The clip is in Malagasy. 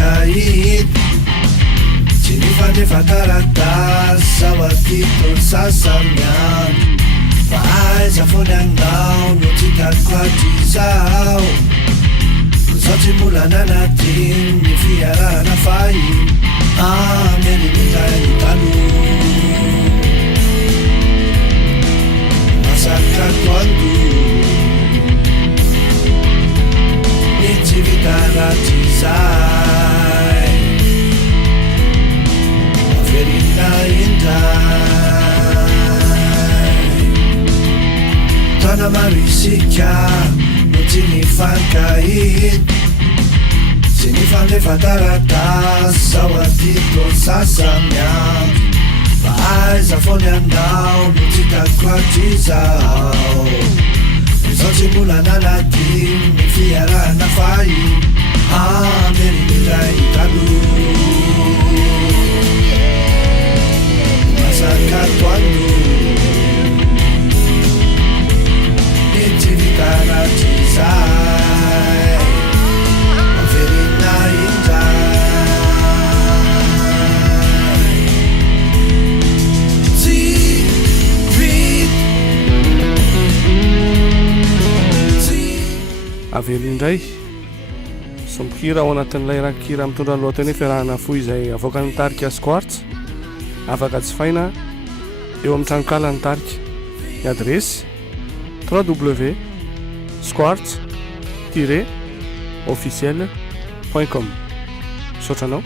mifankahit tsy nifandrefataratasy zao atitony sasamiany fa aiza fony anao no tsy takoatry zao zao tsy mbola nanatiny ny fiarahana fahiny amenimindray talo masakatoando ny tsy vitaratry zay maverina indray tana maro isika no tsy nifankahit tsy nifandrefataratasy zao atitony sasamiany fa aiza fony anao no tsy takoatry zao zao tsy mbola nanatiny ny fiarahana fahiny amerindray talo masakatoando ny tsy vitaratry zay maverina indray tsy avelindray sombokira ao anatin'ilay rakikira mitondra ny lohateny hoe fiarahana fo izay avoaka ny tarika squarts afaka jifaina eo amin'ny tranokala ny tarika ny adresy www.squarts-officiel.com. Sotranao